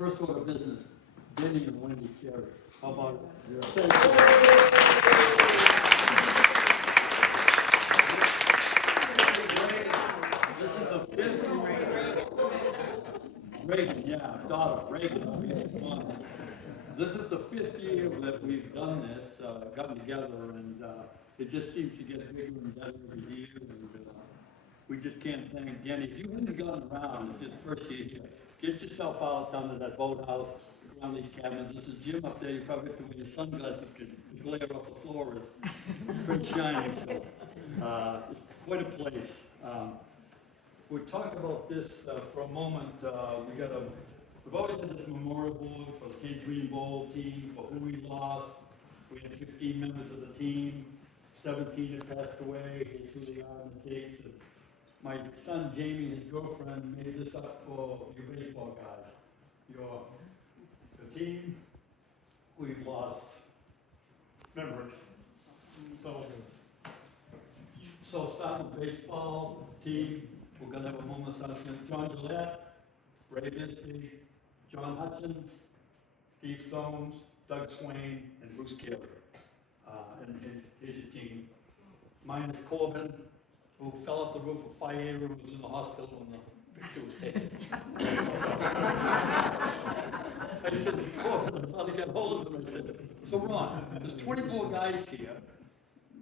First order of business, Denny and Wendy Carey. How about it? Yeah. This is the fifth. Reagan, yeah, daughter, Reagan. This is the fifth year that we've done this, gotten together, and it just seems to get bigger and better every year. And we just can't thank Denny. If you hadn't gotten around this first year here, get yourself out down to that boathouse, around these cabins. This is Jim up there. You probably have to wear your sunglasses because the glare off the floor is pretty shiny. So it's quite a place. We talked about this for a moment. We've always had this memorial board for the Tangerine Bowl team, for who we lost. We had 15 members of the team. 17 had passed away. Here's who they are and the dates. My son Jamie and his girlfriend made this up for your baseball guys. The team, we've lost members. So starting with baseball team, we're going to have a moment of silence. John Gillette, Ray Bisbee, John Hutchins, Steve Soames, Doug Swain, and Bruce Carey. And his team. Mine is Corbin, who fell off the roof of Fire and was in the hospital when the picture was taken. I said to Corbin, I finally got hold of him, I said, so Ron, there's 24 guys here.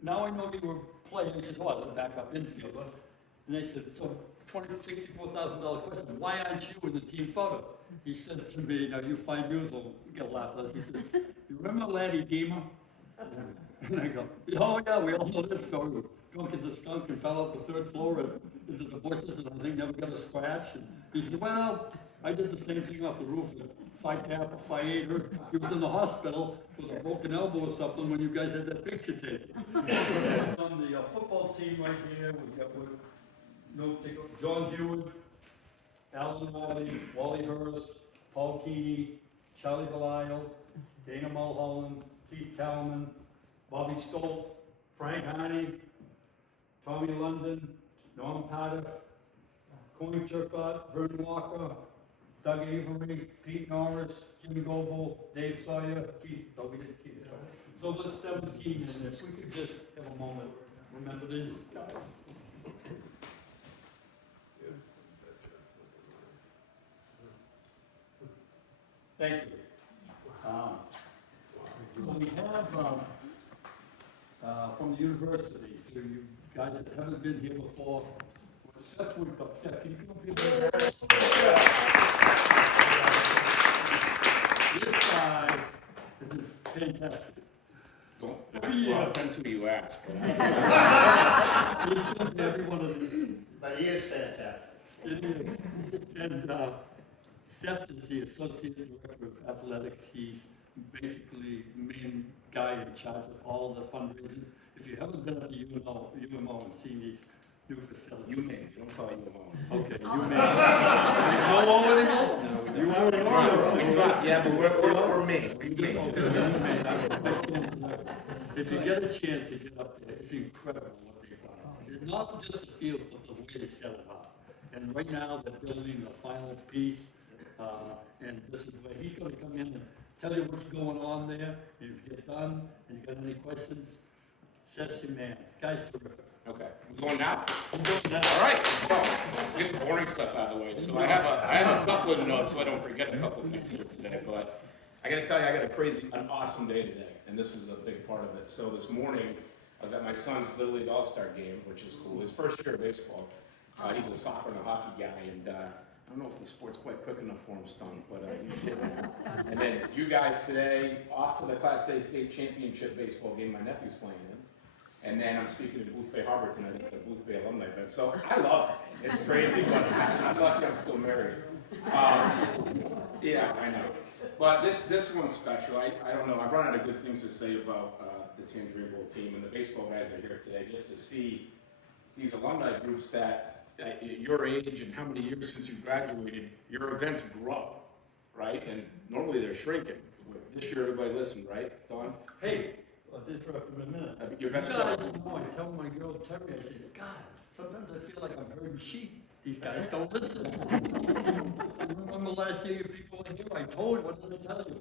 Now I know you were playing. He said, oh, I was a backup infielder. And they said, so $64,000 question, why aren't you in the team photo? He says to me, now you fine dudes will get a laugh at us. He said, you remember Laddie Deemer? And I go, oh yeah, we all know this story. Drunk as a skunk and fell out the third floor into the bushes and I think never got a scratch. And he said, well, I did the same thing off the roof. Phi Kappa, Phi Eta. He was in the hospital with a broken elbow or something when you guys had that picture taken. On the football team right here, we've got John Hewitt, Alan Wiley, Wally Hurst, Paul Keeney, Charlie Delisle, Dana Mulholland, Keith Kalman, Bobby Stolt, Frank Harney, Tommy London, Norm Carter, Corey Turcott, Vernon Walker, Doug Avery, Pete Norris, Jimmy Goebel, Dave Sawyer, Keith. So there's 17 in this. We could just have a moment. Remember this guys. Thank you. We have from the university, so you guys that haven't been here before, Seth Woodcock. Seth, can you come up here? This guy has been fantastic. Depends who you ask. He's been to every one of these. But he is fantastic. It is. And Seth is the Associate Director of Athletics. He's basically the main guy in charge of all the fundraising. If you haven't been at the UMO and seen these new facilities. You may, don't call you home. Okay, you may. You know what it is? No, we don't. You are We drop, yeah, but we're me. If you get a chance to get up there, it's incredible what they've done. It's not just the field, but the way they set it up. And right now, they're building the final piece. And this is where he's going to come in and tell you what's going on there. And if you get done and you got any questions, Seth's your man. Guy's terrific. Okay, we're going now? We're doing that. All right, so get the boring stuff out of the way. So I have a couple of notes so I don't forget a couple of things here today. But I got to tell you, I got an awesome day today, and this is a big part of it. So this morning, I was at my son's Little League All-Star game, which is cool. His first year of baseball. He's a soccer and a hockey guy, and I don't know if the sport's quite quick enough for him, Stone, but he's getting there. And then you guys today, off to the Class A state championship baseball game my nephew's playing in. And then I'm speaking to Booth Bay Harbor tonight at the Booth Bay alumni event. So I love it. It's crazy, but I'm lucky I'm still married. Yeah, I know. But this one's special. I don't know. I've run out of good things to say about the Tangerine Bowl team, and the baseball guys are here today just to see these alumni groups that at your age and how many years since you graduated, your events grow, right? And normally they're shrinking. This year, everybody listened, right, Don? Hey, I'll interrupt him in a minute. Your You events guys grow. know, I tell my girl Terry, I said, God, sometimes I feel like I'm herding sheep. these guys don't listen. I remember last year, you people were here, I told you, what did I tell you?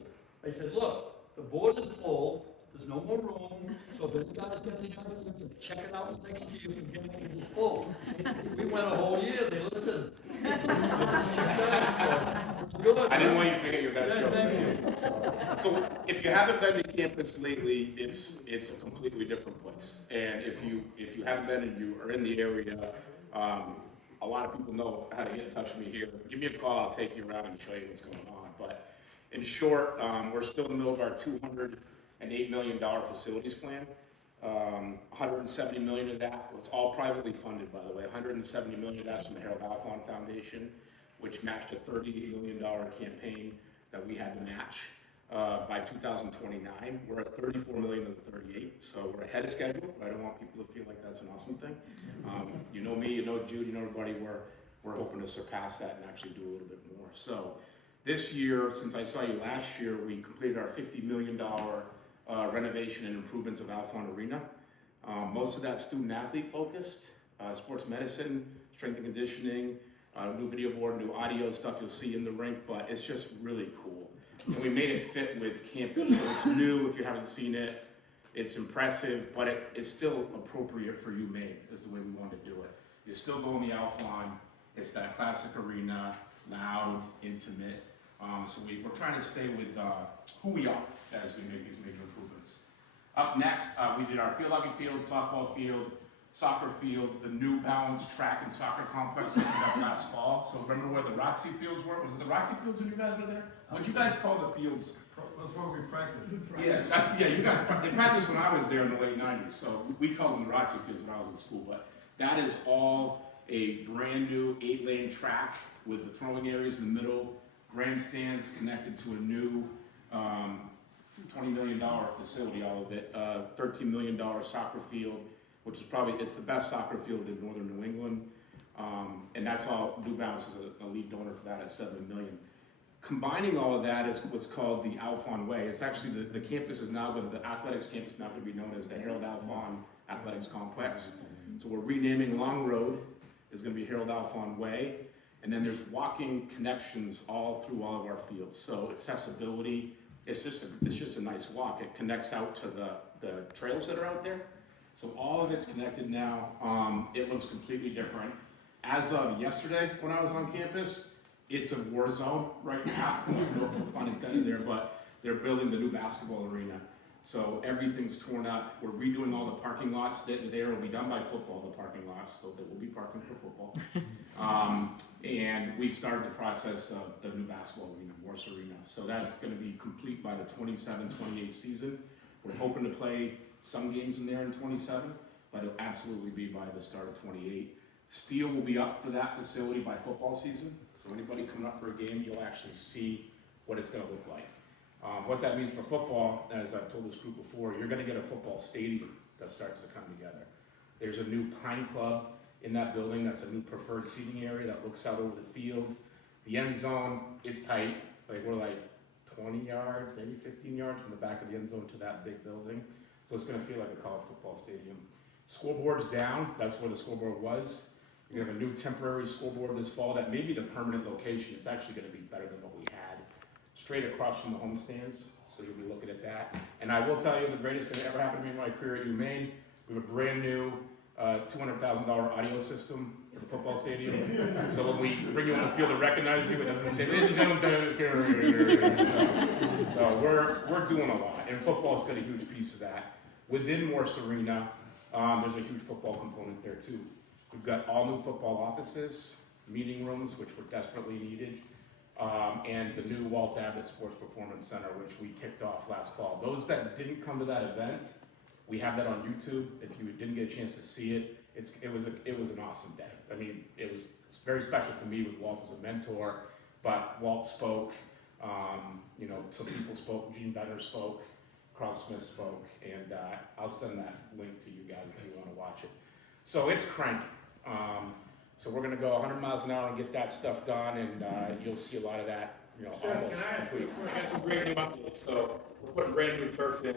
I said, look, the board is full, there's no more room, so if any guys got any ideas, check it out next year, forget it, it's full. We went a whole year, they listened. Good. I didn't want you to forget your best Yeah, joke. thank you. So if you haven't been to campus lately, it's a completely different place. And if you haven't been and you are in the area, a lot of people know how to get in touch with me here. Give me a call, I'll take you around and show you what's going on. But in short, we're still in the middle of our $208 million facilities plan. 170 million of that was all privately funded, by the way. 170 million of that's from the Harold Alfond Foundation, which matched a $38 million campaign that we had to match by 2029. We're at 34 million of the 38, so we're ahead of schedule. I don't want people to feel like that's an awesome thing. You know me, you know Jude, you know everybody. We're hoping to surpass that and actually do a little bit more. So this year, since I saw you last year, we completed our $50 million renovation and improvements of Alfond Arena. Most of that student athlete focused, sports medicine, strength and conditioning, new video board, new audio stuff you'll see in the rink, but it's just really cool. And we made it fit with campus, so it's new if you haven't seen it. It's impressive, but it's still appropriate for Maine, is the way we want to do it. You still go in the Alfond, it's that classic arena, loud, intimate. So we're trying to stay with who we are as we make these major improvements. Up next, we did our field hockey field, softball field, soccer field, the new balanced track and soccer complex that we got last fall. So remember where the Roxy fields were? Was it the Roxy fields when you guys were there? What'd you guys call the fields? That's where we practiced. Yeah, you guys, they practiced when I was there in the late 90s, so we called them the Roxy fields when I was in school, but that is all a brand new 8-lane track with the throwing areas in the middle, grandstands connected to a new $20 million facility, all of it, $13 million soccer field, which is it's the best soccer field in northern New England, and that's all, New Balance is a lead donor for that at $7 million. Combining all of that is what's called the Alfond Way. It's actually, the campus is now, the athletics campus is now going to be known as the Harold Alfond Athletics Complex. So we're renaming Long Road, is going to be Harold Alfond Way, and then there's walking connections all through all of our fields. So accessibility, it's just a nice walk. It connects out to the trails that are out there. So all of it's connected now. It looks completely different. As of yesterday, when I was on campus, it's a war zone right now. No pun intended there, but they're building the new basketball arena. So everything's torn up. We're redoing all the parking lots. There will be done by football, the parking lots, so there will be parking for football. And we've started the process of the new basketball arena, Morse Arena. So that's going to be complete by the 27-28 season. We're hoping to play some games in there in 27, but it'll absolutely be by the start of 28. Steel will be up for that facility by football season. So anybody coming up for a game, you'll actually see what it's going to look like. What that means for football, as I've told this group before, you're going to get a football stadium that starts to come together. There's a new Pine Club in that building. That's a new preferred seating area that looks out over the field. The end zone, it's tight. We're 20 yards, maybe 15 yards from the back of the end zone to that big building. So it's going to feel like a college football stadium. Scoreboard's down. That's where the scoreboard was. We're going to have a new temporary scoreboard this fall. That may be the permanent location. It's actually going to be better than what we had. Straight across from the home stands. So you'll be looking at that. And I will tell you, the greatest thing that ever happened to me in my career at Maine, we have a brand new $200,000 audio system for the football stadium. So when we bring you on the field to recognize you, it doesn't say, ladies and gentlemen, so we're doing a lot. And football's got a huge piece of that. Within Morse Arena, there's a huge football component there too. We've got all new football offices, meeting rooms, which were desperately needed, and the new Walt Abbott Sports Performance Center, which we kicked off last fall. Those that didn't come to that event, we have that on YouTube. If you didn't get a chance to see it, it was an awesome day. I mean, it was very special to me with Walt as a mentor, but Walt spoke, some people spoke, Gene Benner spoke, Carl Smith spoke, and I'll send that link to you guys if you want to watch it. So it's cranking. So we're going to go 100 miles an hour and get that stuff done, and you'll see a lot of that almost complete. I got some great new updates. So we're putting brand new turf in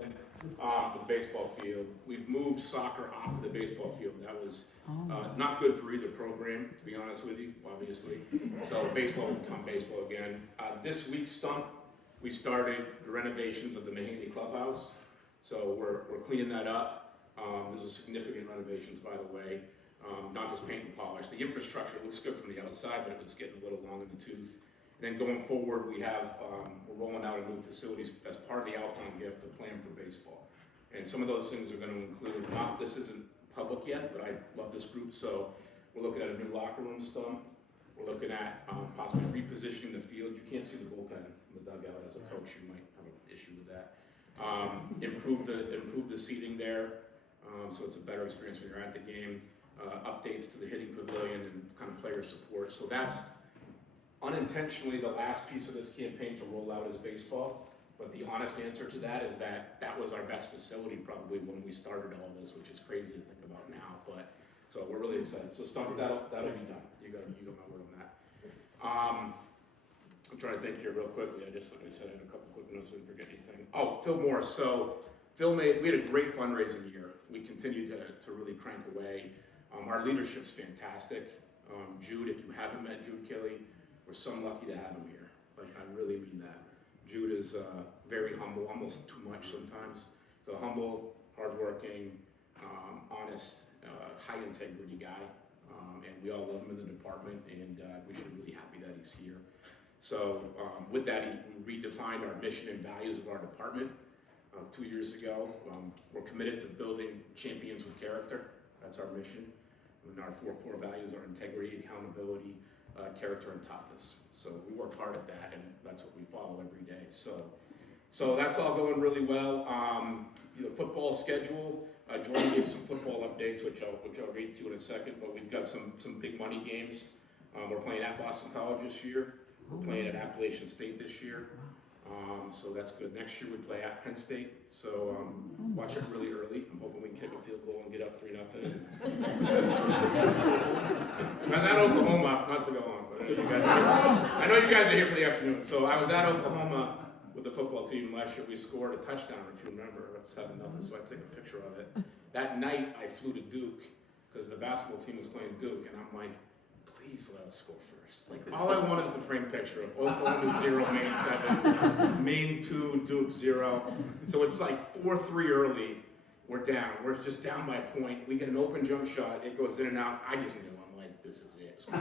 the baseball field. We've moved soccer off of the baseball field. That was not good for either program, to be honest with you, obviously. So baseball will become baseball again. This week's stunt, we started the renovations of the Maine clubhouse. So we're cleaning that up. There's a significant renovations, by the way. Not just paint and polish. The infrastructure looks good from the outside, but it was getting a little long in the tooth. And then going forward, we're rolling out a new facilities as part of the Alphon gift, the plan for baseball. And some of those things are going to include, this isn't public yet, but I love this group, so we're looking at a new locker room stump. We're looking at possibly repositioning the field. You can't see the bullpen in the dugout. As a coach, you might have an issue with that. Improve the seating there, so it's a better experience when you're at the game. Updates to the hitting pavilion and kind of player support. So that's unintentionally the last piece of this campaign to roll out is baseball. But the honest answer to that is that was our best facility probably when we started all this, which is crazy to think about now. But so we're really excited. So Stump, that'll be done. You got my word on that. I'm trying to think here real quickly. I said I had a couple quick notes so I didn't forget anything. Oh, Phil Morris. So we had a great fundraising year. We continued to really crank away. Our leadership's fantastic. Jude, if you haven't met Jude Kelly, we're so lucky to have him here. Like, I really mean that. Jude is very humble, almost too much sometimes. So humble, hardworking, honest, high integrity guy. And we all love him in the department, and we should be really happy that he's here. So with that, we redefined our mission and values of our department 2 years ago. We're committed to building champions with character. That's our mission. And our 4 core values are integrity, accountability, character, and toughness. So we work hard at that, and that's what we follow every day. So that's all going really well. Football schedule. Jordan gave some football updates, which I'll read to you in a second. But we've got some big money games. We're playing at Boston College this year. We're playing at Appalachian State this year. So that's good. Next year we play at Penn State. So watch it really early. I'm hoping we can kick a field goal and get up 3-0. I was at Oklahoma, not to go on, but I know you guys are here for the afternoon. So I was at Oklahoma with the football team last year. We scored a touchdown, if you remember, 7-0. So I took a picture of it. That night I flew to Duke because the basketball team was playing Duke, and I'm like, please let us score first. Like, all I want is the frame picture of Oklahoma 0, Maine 7, Maine 2, Duke 0. So it's like 4-3 early. We're down. We're just down by a point. We get an open jump shot. It goes in and out. I just knew. I'm like, this is it. So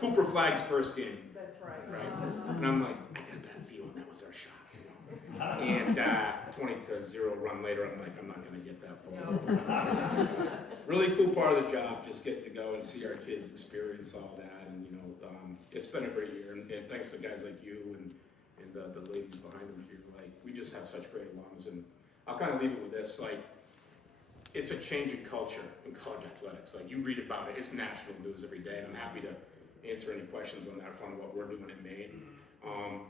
Cooper Flag's first game. That's right. Right? And I'm like, I got a bad feeling that was our shot. And 20-0 run later, I'm like, I'm not going to get that far. Really cool part of the job, just getting to go and see our kids experience all that. And, it's been a great year. And thanks to guys like you and the ladies behind them here. Like, we just have such great alums. And I'll kind of leave it with this. Like, it's a change in culture in college athletics. Like, you read about it. It's national news every day. And I'm happy to answer any questions on that front of what we're doing in Maine.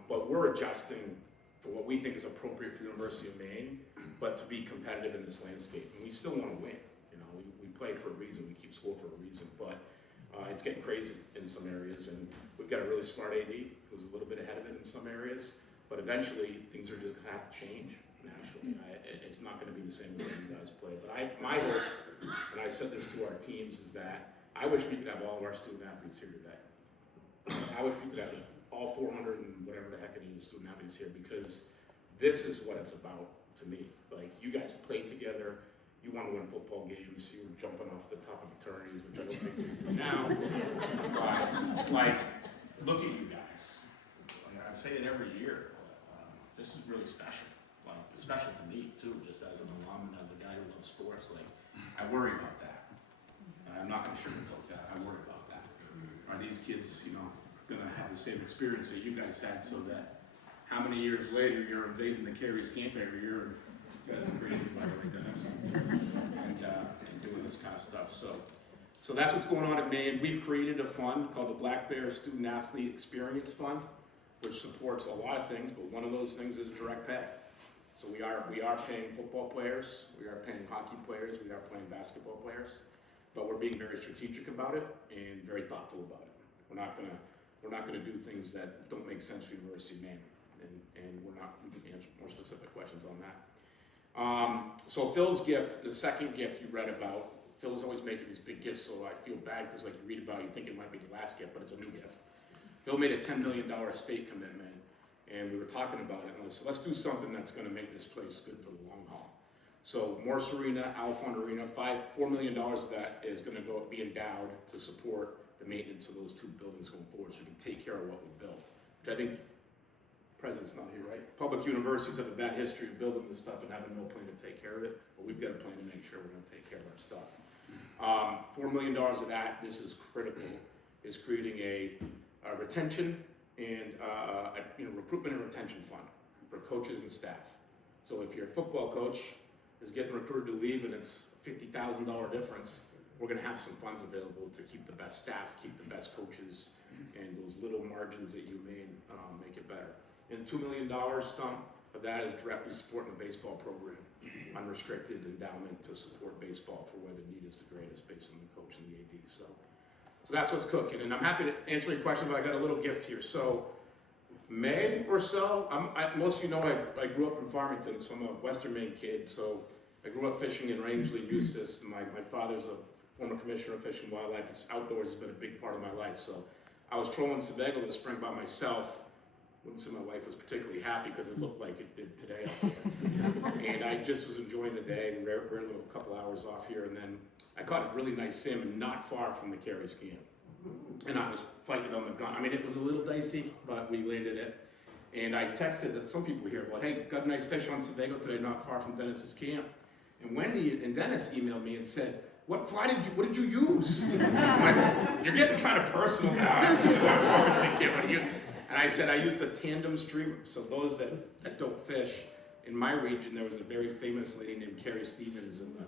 But we're adjusting for what we think is appropriate for the University of Maine, but to be competitive in this landscape. And we still want to win. We play for a reason. We keep score for a reason. But it's getting crazy in some areas. And we've got a really smart AD who's a little bit ahead of it in some areas. But eventually, things are just going to have to change nationally. It's not going to be the same way you guys play. But my hope, and I said this to our teams, is that I wish we could have all of our student athletes here today. I wish we could have all 400 and whatever the heck it is student athletes here, because this is what it's about to me. Like, you guys played together, you want to win football games, you were jumping off the top of fraternities, which I don't think you do now. But, like, look at you guys. I say it every year. This is really special. Like, it's special to me too, just as an alum and as a guy who loves sports. Like, I worry about that. I'm not going to sugarcoat that. I worry about that. Are these kids, going to have the same experience that you guys had, so that how many years later you're invading the Carey's camp every year, and you guys are crazy, by the way, Dennis, and doing this kind of stuff. So that's what's going on at Maine. We've created a fund called the Black Bear Student Athlete Experience Fund, which supports a lot of things, but one of those things is direct pay. So we are paying football players, we are paying hockey players, we are paying basketball players, but we're being very strategic about it and very thoughtful about it. We're not going to we're not gonna do things that don't make sense for University of Maine. And we can answer more specific questions on that. So Phil's gift, the second gift you read about, Phil's always making these big gifts, so I feel bad because like you read about it, you think it might be the last gift, but it's a new gift. Phil made a $10 million estate commitment, and we were talking about it, and I said, let's do something that's gonna make this place good for the long haul. So Morse Arena, Alphon Arena, $4 million of that is gonna be endowed to support the maintenance of those two buildings going forward, so we can take care of what we built. Which I think, President's not here, right? Public universities have a bad history of building this stuff and having no plan to take care of it, but we've got a plan to make sure we're gonna take care of our stuff. $4 million of that, this is critical, is creating a retention and recruitment and retention fund for coaches and staff. So if your football coach is getting recruited to leave and it's $50,000 difference, we're gonna have some funds available to keep the best staff, keep the best coaches, and those little margins that you may make it better. And $2 million stump of that is directly supporting the baseball program, unrestricted endowment to support baseball for where the need is the greatest based on the coach and the AD. So that's what's cooking, and I'm happy to answer your question, but I got a little gift here. So May or so, most of you know I grew up in Farmington, so I'm a Western Maine kid. So I grew up fishing in Rangeley, Eustis. My father's a former commissioner of Fish and Wildlife. Outdoors has been a big part of my life. So I was trolling Sebago this spring by myself. Wouldn't say my wife was particularly happy because it looked like it did today out there. And I just was enjoying the day, barely a couple hours off here, and then I caught a really nice salmon not far from the Carey's camp. And I was fighting on the gun. I mean, it was a little dicey, but we landed it. And I texted that some people here, well, hey, got a nice fish on Sebago today, not far from Dennis's camp. And Wendy and Dennis emailed me and said, what did you use? I'm like, you're getting kind of personal now. And I said, I used a tandem streamer. So those that don't fish, in my region, there was a very famous lady named Carrie Stevens in the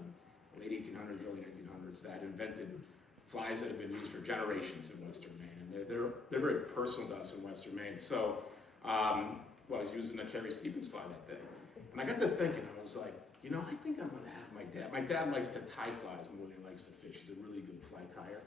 late 1800s, early 1900s that invented flies that have been used for generations in Western Maine. And they're very personal to us in Western Maine. So I was using a Carrie Stevens fly that day. And I got to thinking, I was like, I think I'm gonna have my dad. My dad likes to tie flies more than he likes to fish. He's a really good fly tyer.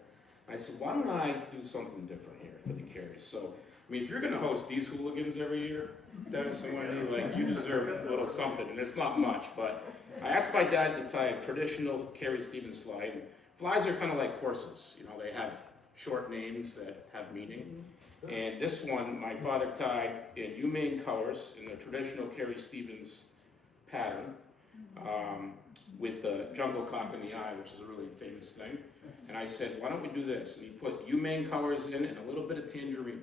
I said, why don't I do something different here for the Carries? So, I mean, if you're gonna host these hooligans every year, Dennis and Wendy, like, you deserve a little something, and it's not much, but I asked my dad to tie a traditional Carrie Stevens fly, and flies are kind of like horses. They have short names that have meaning. And this one, my father tied in UMaine colors in the traditional Carrie Stevens pattern, with the jungle cock in the eye, which is a really famous thing. And I said, why don't we do this? And he put UMaine colors in and a little bit of tangerine.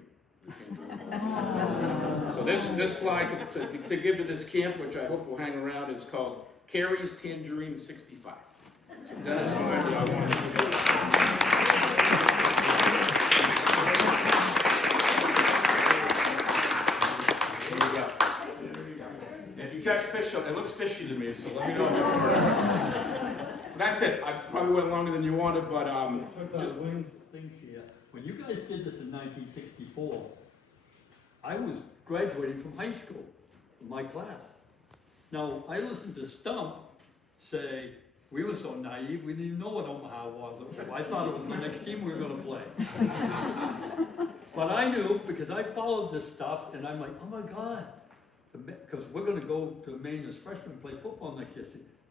So this fly to give to this camp, which I hope will hang around, is called Carrie's Tangerine 65. So Dennis and Wendy, I wanted to do If you catch fish, it looks fishy to me, so let me know if it works. That's it. I probably went longer than you wanted, but just one things here. When you guys did this in 1964, I was graduating from high school in my class. Now, I listened to Stump say, we were so naive, we didn't even know what Omaha was. I thought it was the next team we were going to play. But I knew, because I followed this stuff, and I'm like, oh my God. Because we're going to go to Maine as freshmen and play football next year.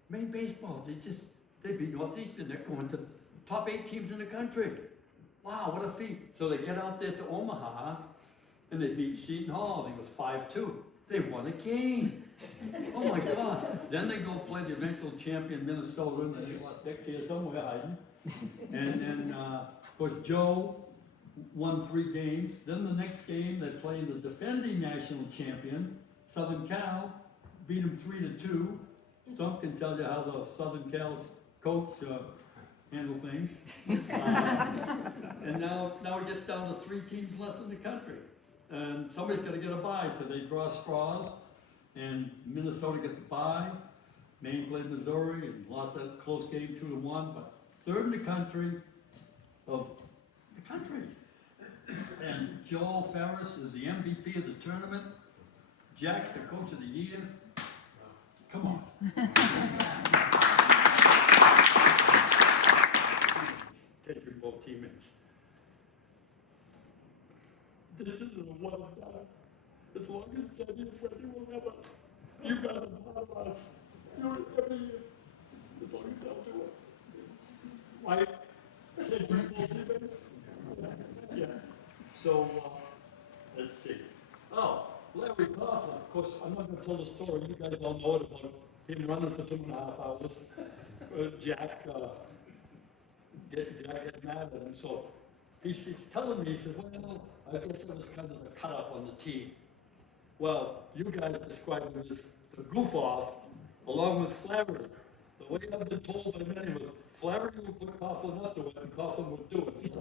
Maine baseball, they beat Northeastern. They're going to top 8 teams in the country. Wow, what a feat. So they get out there to Omaha, and they beat Seton Hall. I think it was 5-2. They won a game. Oh my God. Then they go play the eventual champion Minnesota, and they lost next year somewhere hiding. And of course, Joe won 3 games. Then the next game, they play the defending national champion, Southern Cal, beat them 3-2. Stump can tell you how the Southern Cal coach handle things. And now it gets down to 3 teams left in the country. And somebody's got to get a bye, so they draw straws. And Minnesota get the bye. Maine played Missouri and lost that close game 2-1, but 3rd in the country of the country. And Joel Ferris is the MVP of the tournament. Jack's the coach of the year. Come on. Take your both teammates. one and done. As long as Debbie and Freddie will never, you guys are part of us. You're every year. As long as they'll do it. Right? Can't you believe it? Yeah. So, let's see. Oh, Larry Coughlin, of course, I'm not gonna tell the story, you guys all know it about him running for 2.5 hours. Jack got mad at him, so he's telling me, he said, well, I guess it was kind of a cut up on the team. Well, you guys described him as a goof off, along with Flaherty. The way I've been told by many was, Flaherty would put Coughlin up to it, and Coughlin would do it.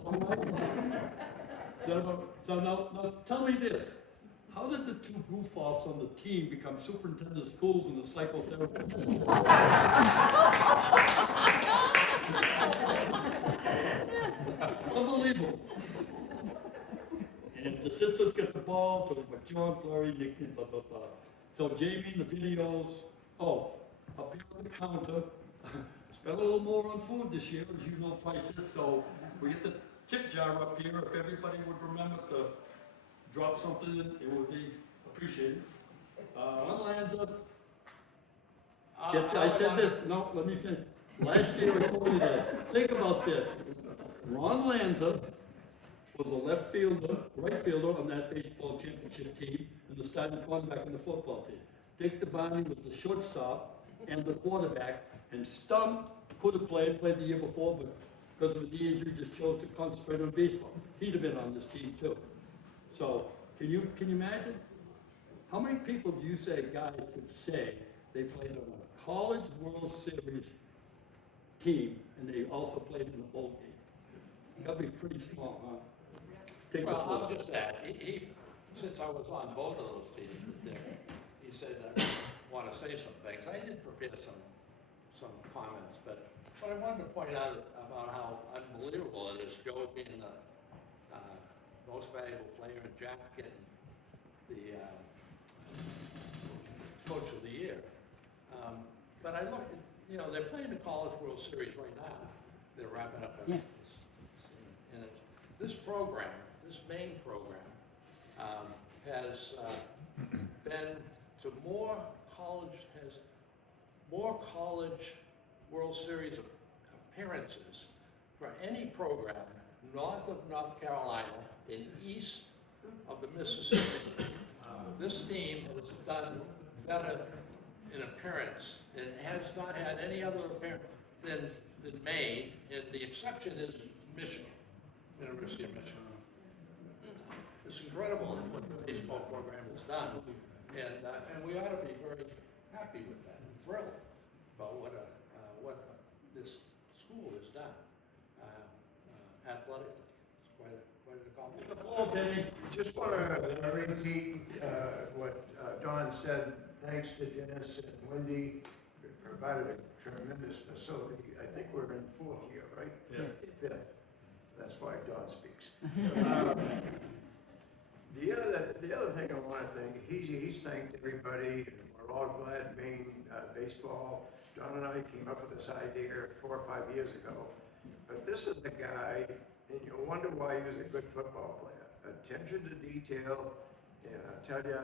So now tell me this. How did the two goof-offs on the team become superintendent of schools and the psychotherapist? Unbelievable. And the sisters get the ball, to John, Flurry, Nick, blah, blah, blah. So Jamie, the videos, up here on the counter, spent a little more on food this year, as you know, prices, so we get the tip jar up here. If everybody would remember to drop something in, it would be appreciated. On Lanza, I said this, no, let me finish. Last year I told you this. Think about this. Ron Lanza was a left fielder, right fielder on that baseball championship team, and the starting quarterback on the football team. Dick Devine was the shortstop and the quarterback, and Stump could have played the year before, but because of the knee injury, just chose to concentrate on baseball. He'd have been on this team too. So, can you imagine? How many people do you say, guys, could say they played on a college World Series team, and they also played in the bowl game? That'd be pretty small, huh? Take the Well, floor. I'll just add, since I was on both of those teams, he said, I want to say some things. I did prepare some comments, but what I wanted to point out about how unbelievable it is, Joe being the most valuable player and Jack getting the coach of the year. But I look, they're playing the College World Series right now. They're wrapping up. And this program, this Maine program, has been to more college World Series appearances for any program north of North Carolina and east of the Mississippi. This team has done better in appearance and has not had any other appearance than Maine, and the exception is Michigan, University of Michigan. It's incredible what the baseball program has done, and we ought to be very happy with that, and thrilled about what this school has done athletically. It's quite an accomplishment. The floor, Benny. Just want to repeat what Don said. Thanks to Dennis and Wendy, who provided a tremendous facility. I think we're in fourth year, right? Yeah. Fifth. That's why Don speaks. The other thing I want to thank, he's thanked everybody, and we're all glad Maine baseball. John and I came up with this idea 4 or 5 years ago. But this is a guy, and you'll wonder why he was a good football player. Attention to detail, and I'll tell you,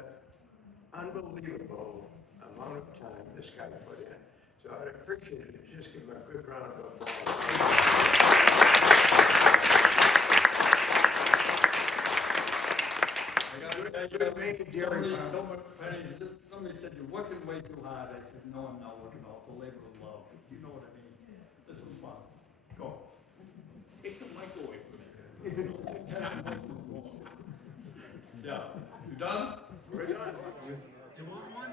unbelievable amount of time this guy put in. So I'd appreciate it if you just give him a good round of applause. Somebody said, you're working way too hard. I said, no, I'm not working hard. It's a labor of love. You know what I mean? This was fun. Go. Take the mic away from me. Yeah. You done? We're done. You want one?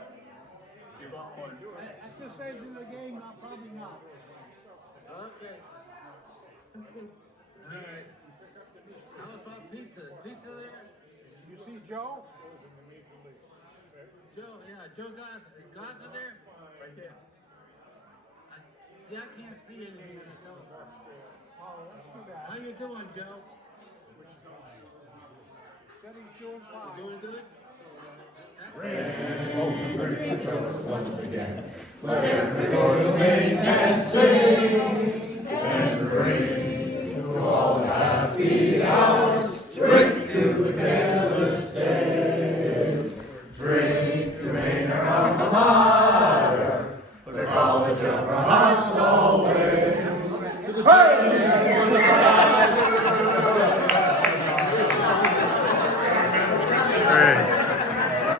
You want one? At this stage of the game, probably not. Okay. All right. How about pizza? Is pizza there? You see Joe? Joe, yeah, Joe Gaza. Is Gaza there? Right there. I can't see anything in the telephone. Oh, let's do that. How you doing, Joe? Said he's doing fine. You doing good? Once again, let every go to Maine and sing.